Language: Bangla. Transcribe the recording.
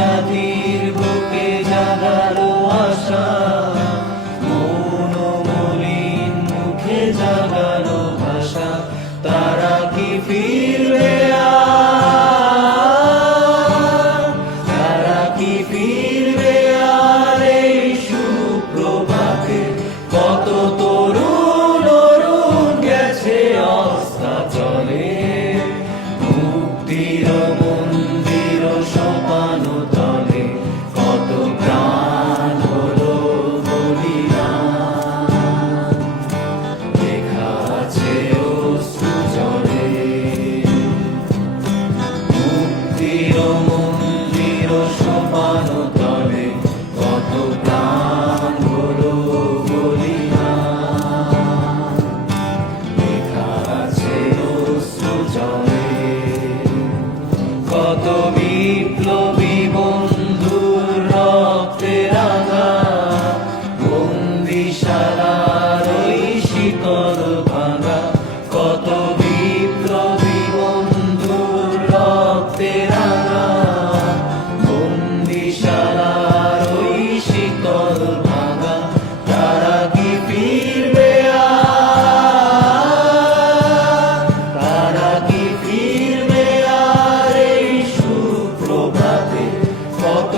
জাতির বুকে জাগালো আশা, মৌন মলিন মুখে জাগালো ভাষা, তারা কি ফিরবে আর, তারা কি ফিরবে আর এই সুপ্রভাতে? কত তরুণ অরুণ গেছে অস্তাচলে, মুক্তির মন্দির সোপান তলে, কত প্রাণ হলো বলিদান, লেখা আছে অশ্রু জলে। মুক্তির মন্দির সোপান তলে, কত প্রাণ হলো বলিদান, লেখা আছে অশ্রু জলে। কত বিপ্লবী বন্ধুর রক্তে রাঙা, বন্দিশালার ওই শিকল ভাঙা, কত বিপ্লবী বন্ধুর রক্তে রাঙা, বন্দিশালার ওই শিকল ভাঙা, তারা কি ফিরবে আর, তারা কি ফিরবে আর এই সুপ্রভাতে? কত